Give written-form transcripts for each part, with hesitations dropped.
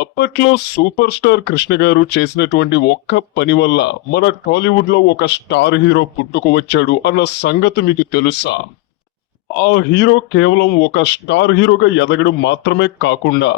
అప్పట్లో super star Krishna గారు చేసినటువంటి ఒక్క పని వల్ల మన టాలీవుడ్ లో ఒక స్టార్ హీరో పుట్టుకు వచ్చాడు అన్న సంగతి మీకు తెలుసా? ఆ హీరో కేవలం ఒక స్టార్ హీరోగా ఎదగడం మాత్రమే కాకుండా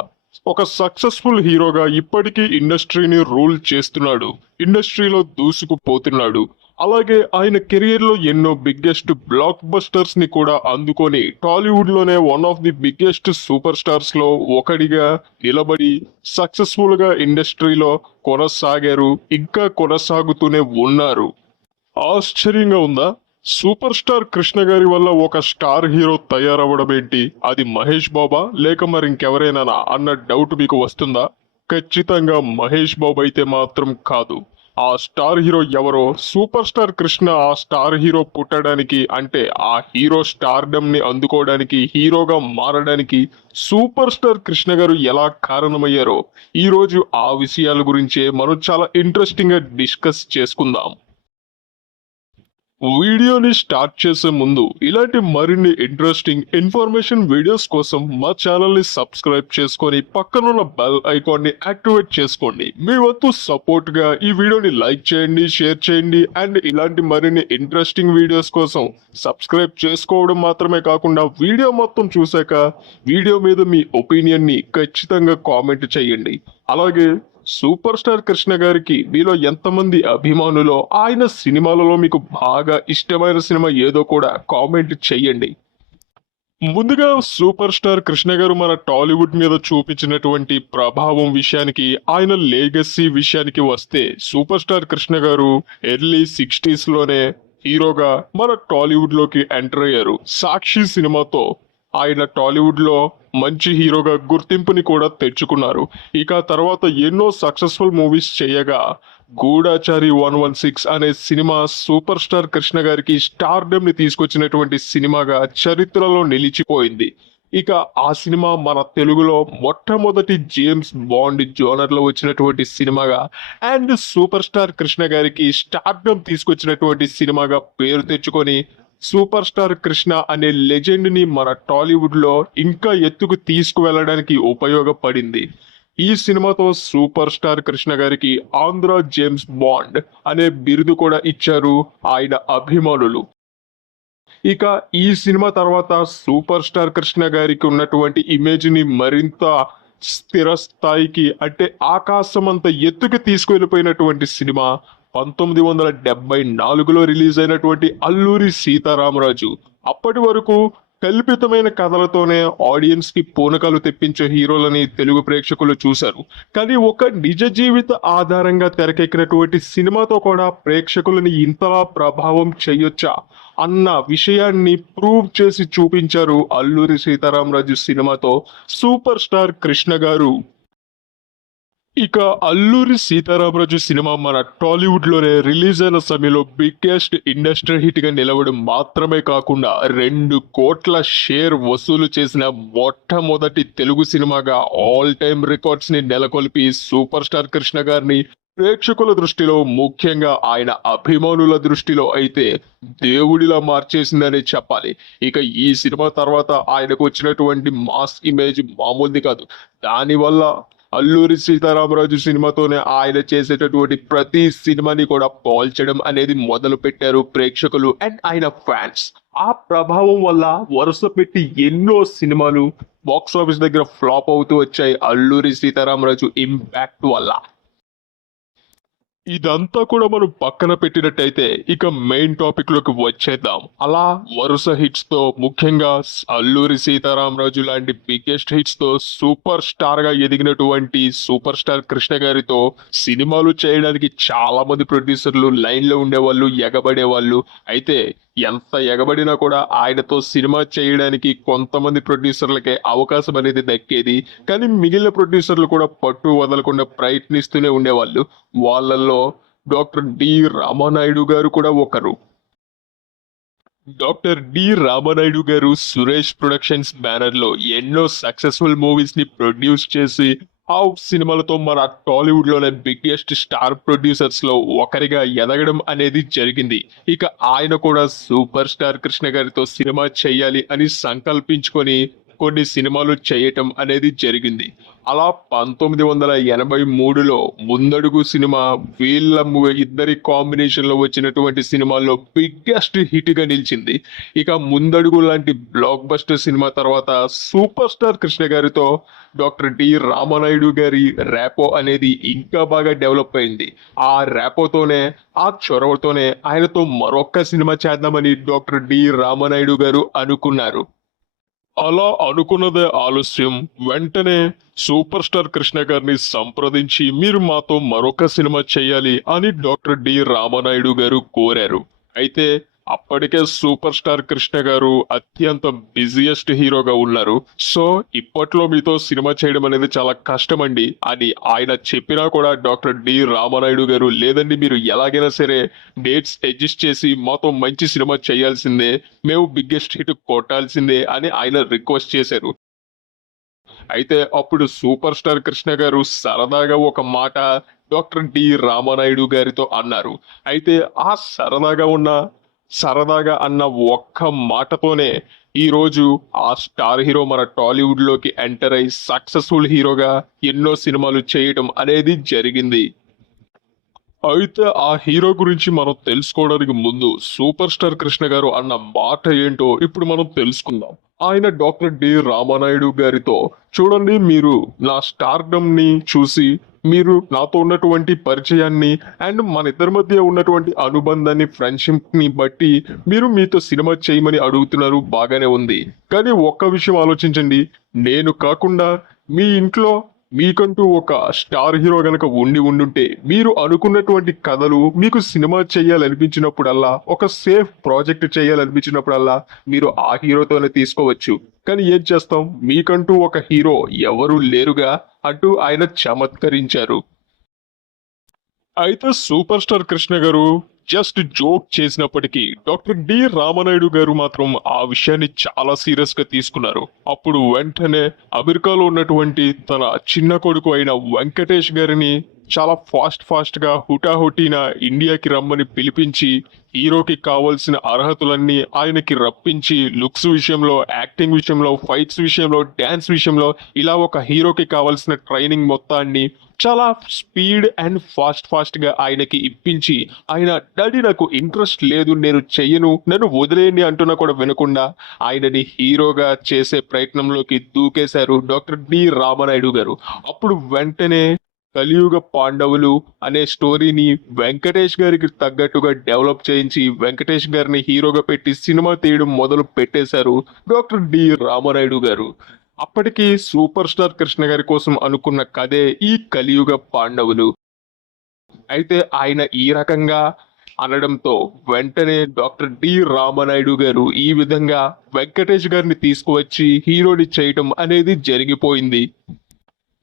ఒక సక్సెస్ఫుల్ హీరోగా ఇప్పటికీ ఇండస్ట్రీని రూల్ చేస్తున్నాడు. ఇండస్ట్రీలో దూసుకుపోతున్నాడు. అలాగే ఆయన కెరియర్ లో ఎన్నో బిగ్గెస్ట్ బ్లాక్ బస్టర్స్ ని కూడా అందుకొని టాలీవుడ్ లోనే one of the biggest super stars లో ఒకడిగా నిలబడి సక్సెస్ఫుల్ గా ఇండస్ట్రీలో కొనసాగారు. ఇంకా కొనసాగుతూనే ఉన్నారు. ఆశ్చర్యంగా ఉందా? సూపర్ స్టార్ కృష్ణ గారి వల్ల ఒక స్టార్ హీరో తయారవ్వడం ఏంటి? అది మహేష్ బాబా లేక మరి ఇంకెవరైనా అన్న డౌట్ మీకు వస్తుందా? ఖచ్చితంగా మహేష్ బాబు అయితే మాత్రం కాదు. ఆ స్టార్ హీరో ఎవరో సూపర్ స్టార్ కృష్ణ ఆ స్టార్ హీరో పుట్టడానికి, అంటే ఆ హీరో స్టార్డమ్ ని అందుకోవడానికి, హీరోగా మారడానికి సూపర్ స్టార్ కృష్ణ గారు ఎలా కారణమయ్యారో ఈ రోజు ఆ విషయాల గురించే మనం చాలా ఇంట్రెస్టింగ్ గా డిస్కస్ చేసుకుందాం. వీడియోని స్టార్ట్ చేసే ముందు ఇలాంటి మరిన్ని ఇంట్రెస్టింగ్ ఇన్ఫర్మేషన్ వీడియోస్ కోసం మా ఛానల్ ని సబ్స్క్రైబ్ చేసుకొని పక్కనున్న బెల్ ఐకాన్ ని యాక్టివేట్ చేసుకోండి. మీ వంతు సపోర్ట్ గా ఈ వీడియోని లైక్ చేయండి, షేర్ చేయండి. అండ్ ఇలాంటి మరిన్ని ఇంట్రెస్టింగ్ వీడియోస్ కోసం సబ్స్క్రైబ్ చేసుకోవడం మాత్రమే కాకుండా వీడియో మొత్తం చూశాక వీడియో మీద మీ ఒపీనియన్ ని ఖచ్చితంగా కామెంట్ చేయండి. అలాగే సూపర్ స్టార్ కృష్ణ గారికి మీలో ఎంతమంది అభిమానులో, ఆయన సినిమాలలో మీకు బాగా ఇష్టమైన సినిమా ఏదో కూడా కామెంట్ చెయ్యండి. ముందుగా సూపర్ స్టార్ కృష్ణ గారు మన టాలీవుడ్ మీద చూపించినటువంటి ప్రభావం విషయానికి, ఆయన లేగసీ విషయానికి వస్తే, సూపర్ స్టార్ కృష్ణ గారు ఎర్లీ 60s లోనే హీరోగా మన టాలీవుడ్ లోకి ఎంటర్ అయ్యారు. సాక్షి సినిమాతో ఆయన టాలీవుడ్ లో మంచి హీరోగా గుర్తింపుని కూడా తెచ్చుకున్నారు. ఇక తర్వాత ఎన్నో సక్సెస్ఫుల్ మూవీస్ చేయగా గూఢాచారి 116 అనే సినిమా సూపర్ స్టార్ కృష్ణ గారికి స్టార్డమ్ ని తీసుకొచ్చినటువంటి సినిమాగా చరిత్రలో నిలిచిపోయింది. ఇక ఆ సినిమా మన తెలుగులో మొట్టమొదటి జేమ్స్ బాండ్ జోనర్ లో వచ్చినటువంటి సినిమాగా, అండ్ సూపర్ స్టార్ కృష్ణ గారికి స్టార్డమ్ తీసుకొచ్చినటువంటి సినిమాగా పేరు తెచ్చుకొని సూపర్ స్టార్ కృష్ణ అనే లెజెండ్ ని మన టాలీవుడ్ లో ఇంకా ఎత్తుకు తీసుకువెళ్ళడానికి ఉపయోగపడింది. ఈ సినిమాతో సూపర్ స్టార్ కృష్ణ గారికి ఆంధ్ర జేమ్స్ బాండ్ అనే బిరుదు కూడా ఇచ్చారు ఆయన అభిమానులు. ఇక ఈ సినిమా తర్వాత సూపర్ స్టార్ కృష్ణ గారికి ఉన్నటువంటి ఇమేజ్ ని మరింత స్థిర స్థాయికి, అంటే ఆకాశం అంత ఎత్తుకు తీసుకువెళ్ళిపోయినటువంటి సినిమా 1974లో రిలీజ్ అయినటువంటి అల్లూరి సీతారామరాజు. అప్పటి వరకు కల్పితమైన కథలతోనే ఆడియన్స్ కి పూనకాలు తెప్పించే హీరోలని తెలుగు ప్రేక్షకులు చూశారు. కానీ ఒక నిజ జీవిత ఆధారంగా తెరకెక్కినటువంటి సినిమాతో కూడా ప్రేక్షకులని ఇంతలా ప్రభావం చేయొచ్చా అన్న విషయాన్ని ప్రూవ్ చేసి చూపించారు అల్లూరి సీతారామరాజు సినిమాతో సూపర్ స్టార్ కృష్ణ గారు. ఇక అల్లూరి సీతారామరాజు సినిమా మన టాలీవుడ్ లోనే రిలీజ్ అయిన సమయంలో బిగ్గెస్ట్ ఇండస్ట్రీ హిట్ గా నిలవడం మాత్రమే కాకుండా 2 కోట్ల షేర్ వసూలు చేసిన మొట్టమొదటి తెలుగు సినిమాగా ఆల్ టైమ్ రికార్డ్స్ ని నెలకొల్పి సూపర్ స్టార్ కృష్ణ గారిని ప్రేక్షకుల దృష్టిలో, ముఖ్యంగా ఆయన అభిమానుల దృష్టిలో అయితే దేవుడిలా మార్చేసిందని చెప్పాలి. ఇక ఈ సినిమా తర్వాత ఆయనకు వచ్చినటువంటి మాస్ ఇమేజ్ మామూలుది కాదు. దానివల్ల అల్లూరి సీతారామరాజు సినిమాతోనే ఆయన చేసేటటువంటి ప్రతి సినిమాని కూడా పోల్చడం అనేది మొదలు పెట్టారు ప్రేక్షకులు అండ్ ఆయన ఫ్యాన్స్. ఆ ప్రభావం వల్ల వరుస పెట్టి ఎన్నో సినిమాలు బాక్స్ ఆఫీస్ దగ్గర ఫ్లాప్ అవుతూ వచ్చాయి అల్లూరి సీతారామరాజు ఇంపాక్ట్ వల్ల. ఇదంతా కూడా మనం పక్కన పెట్టినట్టయితే ఇక మెయిన్ టాపిక్ లోకి వచ్చేద్దాం. అలా వరుస హిట్స్ తో, ముఖ్యంగా అల్లూరి సీతారామరాజు లాంటి బిగ్గెస్ట్ హిట్స్ తో సూపర్ స్టార్ గా ఎదిగినటువంటి సూపర్ స్టార్ కృష్ణ గారితో సినిమాలు చేయడానికి చాలా మంది ప్రొడ్యూసర్లు లైన్ లో ఉండేవాళ్ళు, ఎగబడేవాళ్ళు. అయితే ఎంత ఎగబడినా కూడా ఆయనతో సినిమా చేయడానికి కొంతమంది ప్రొడ్యూసర్లకే అవకాశం అనేది దక్కేది. కానీ మిగిలిన ప్రొడ్యూసర్లు కూడా పట్టు వదలకుండా ప్రయత్నిస్తూనే ఉండేవాళ్ళు. వాళ్ళల్లో డాక్టర్ డి రామానాయుడు గారు కూడా ఒకరు. డాక్టర్ డి రామానాయుడు గారు సురేష్ ప్రొడక్షన్స్ బ్యానర్ లో ఎన్నో సక్సెస్ఫుల్ మూవీస్ ని ప్రొడ్యూస్ చేసి ఆ సినిమాలతో మన టాలీవుడ్ లోనే బిగ్గెస్ట్ స్టార్ ప్రొడ్యూసర్స్ లో ఒకరిగా ఎదగడం అనేది జరిగింది. ఇక ఆయన కూడా సూపర్ స్టార్ కృష్ణ గారితో సినిమా చేయాలి అని సంకల్పించుకొని కొన్ని సినిమాలు చేయటం అనేది జరిగింది. అలా 1983లో ముందడుగు సినిమా ఇద్దరి కాంబినేషన్లో వచ్చినటువంటి సినిమాల్లో బిగ్గెస్ట్ హిట్ గా నిలిచింది. ఇక ముందడుగు లాంటి బ్లాక్ బస్టర్ సినిమా తర్వాత సూపర్ స్టార్ కృష్ణ గారితో డాక్టర్ డి రామనాయుడు గారి ర్యాపో అనేది ఇంకా బాగా డెవలప్ అయింది. ఆ ర్యాపోతోనే ఆ చొరవతోనే ఆయనతో మరొక్క సినిమా చేద్దామని డాక్టర్ డి రామనాయుడు గారు అనుకున్నారు. అలా అనుకున్నదే ఆలస్యం. వెంటనే సూపర్ స్టార్ కృష్ణ గారిని సంప్రదించి మీరు మాతో మరొక సినిమా చేయాలి అని డాక్టర్ డి రామనాయుడు గారు కోరారు. అయితే అప్పటికే సూపర్ స్టార్ కృష్ణ గారు అత్యంత బిజియెస్ట్ హీరోగా ఉన్నారు. సో ఇప్పట్లో మీతో సినిమా చేయడం అనేది చాలా కష్టమండి అని ఆయన చెప్పినా కూడా డాక్టర్ డి రామనాయుడు గారు లేదండి, మీరు ఎలాగైనా సరే డేట్స్ అడ్జస్ట్ చేసి మాతో మంచి సినిమా చేయాల్సిందే, మేము బిగ్గెస్ట్ హిట్ కొట్టాల్సిందే అని ఆయన రిక్వెస్ట్ చేశారు. అయితే అప్పుడు సూపర్ స్టార్ కృష్ణ గారు సరదాగా ఒక మాట డాక్టర్ డి రామనాయుడు గారితో అన్నారు. అయితే ఆ సరదాగా అన్న ఒక్క మాటతోనే ఈ రోజు ఆ స్టార్ హీరో మన టాలీవుడ్ లోకి ఎంటర్ అయి సక్సెస్ఫుల్ హీరోగా ఎన్నో సినిమాలు చేయటం అనేది జరిగింది. అయితే ఆ హీరో గురించి మనం తెలుసుకోవడానికి ముందు సూపర్ స్టార్ కృష్ణ గారు అన్న మాట ఏంటో ఇప్పుడు మనం తెలుసుకుందాం. ఆయన డాక్టర్ డి రామనాయుడు గారితో చూడండి, మీరు నా స్టార్డమ్ ని చూసి మీరు నాతో ఉన్నటువంటి పరిచయాన్ని అండ్ మన ఇద్దరి మధ్య ఉన్నటువంటి అనుబంధాన్ని ఫ్రెండ్షిప్ ని బట్టి మీరు మీతో సినిమా చేయమని అడుగుతున్నారు, బాగానే ఉంది. కానీ ఒక్క విషయం ఆలోచించండి, నేను కాకుండా మీ ఇంట్లో మీకంటూ ఒక స్టార్ హీరో గనక ఉండుంటే మీరు అనుకున్నటువంటి కథలు మీకు సినిమా చేయాలనిపించినప్పుడల్లా, ఒక సేఫ్ ప్రాజెక్ట్ చేయాలనిపించినప్పుడల్లా మీరు ఆ హీరోతోనే తీసుకోవచ్చు. కానీ ఏం చేస్తాం, మీకంటూ ఒక హీరో ఎవరు లేరుగా అంటూ ఆయన చమత్కరించారు. అయితే సూపర్ స్టార్ కృష్ణ గారు జస్ట్ జోక్ చేసినప్పటికీ డాక్టర్ డి రామనాయుడు గారు మాత్రం ఆ విషయాన్ని చాలా సీరియస్ గా తీసుకున్నారు. అప్పుడు వెంటనే అమెరికాలో ఉన్నటువంటి తన చిన్న కొడుకు అయిన వెంకటేష్ గారిని చాలా ఫాస్ట్ గా హుటాహుటీన ఇండియాకి రమ్మని పిలిపించి హీరోకి కావాల్సిన అర్హతలన్నీ ఆయనకి రప్పించి లుక్స్ విషయంలో, యాక్టింగ్ విషయంలో, ఫైట్స్ విషయంలో, డాన్స్ విషయంలో ఇలా ఒక హీరోకి కావాల్సిన ట్రైనింగ్ మొత్తాన్ని చాలా స్పీడ్ అండ్ ఫాస్ట్ గా ఆయనకి ఇప్పించి, ఆయన డాడీ నాకు ఇంట్రెస్ట్ లేదు, నేను చెయ్యను, నన్ను వదిలేయండి అంటున్నా కూడా వినకుండా ఆయనని హీరోగా చేసే ప్రయత్నంలోకి దూకేశారు డాక్టర్ డి రామనాయుడు గారు. అప్పుడు వెంటనే కలియుగ పాండవులు అనే స్టోరీని వెంకటేష్ గారికి తగ్గట్టుగా డెవలప్ చేయించి వెంకటేష్ గారిని హీరోగా పెట్టి సినిమా తీయడం మొదలు పెట్టేశారు డాక్టర్ డి రామనాయుడు గారు. అప్పటికి సూపర్ స్టార్ కృష్ణ గారి కోసం అనుకున్న కథే ఈ కలియుగ పాండవులు. అయితే ఆయన ఈ రకంగా అనడంతో వెంటనే డాక్టర్ డి రామనాయుడు గారు ఈ విధంగా వెంకటేష్ గారిని తీసుకువచ్చి హీరోని చేయటం అనేది జరిగిపోయింది.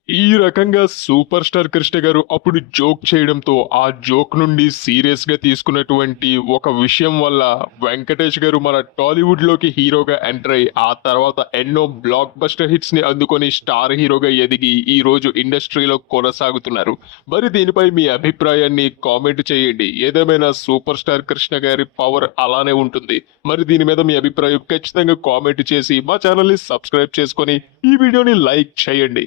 ఈ రకంగా సూపర్ స్టార్ కృష్ణ గారు అప్పుడు జోక్ చేయడంతో ఆ జోక్ నుండి సీరియస్ గా తీసుకున్నటువంటి ఒక విషయం వల్ల వెంకటేష్ గారు మన టాలీవుడ్ లోకి హీరోగా ఎంటర్ అయ్యి ఆ తర్వాత ఎన్నో బ్లాక్ బస్టర్ హిట్స్ ని అందుకొని స్టార్ హీరోగా ఎదిగి ఈ రోజు ఇండస్ట్రీలో కొనసాగుతున్నారు. మరి దీనిపై మీ అభిప్రాయాన్ని కామెంట్ చేయండి. ఏదేమైనా సూపర్ స్టార్ కృష్ణ గారి పవర్ అలానే ఉంటుంది. మరి దీని మీద మీ అభిప్రాయం ఖచ్చితంగా కామెంట్ చేసి మా ఛానల్ ని సబ్స్క్రైబ్ చేసుకొని ఈ వీడియోని లైక్ చేయండి.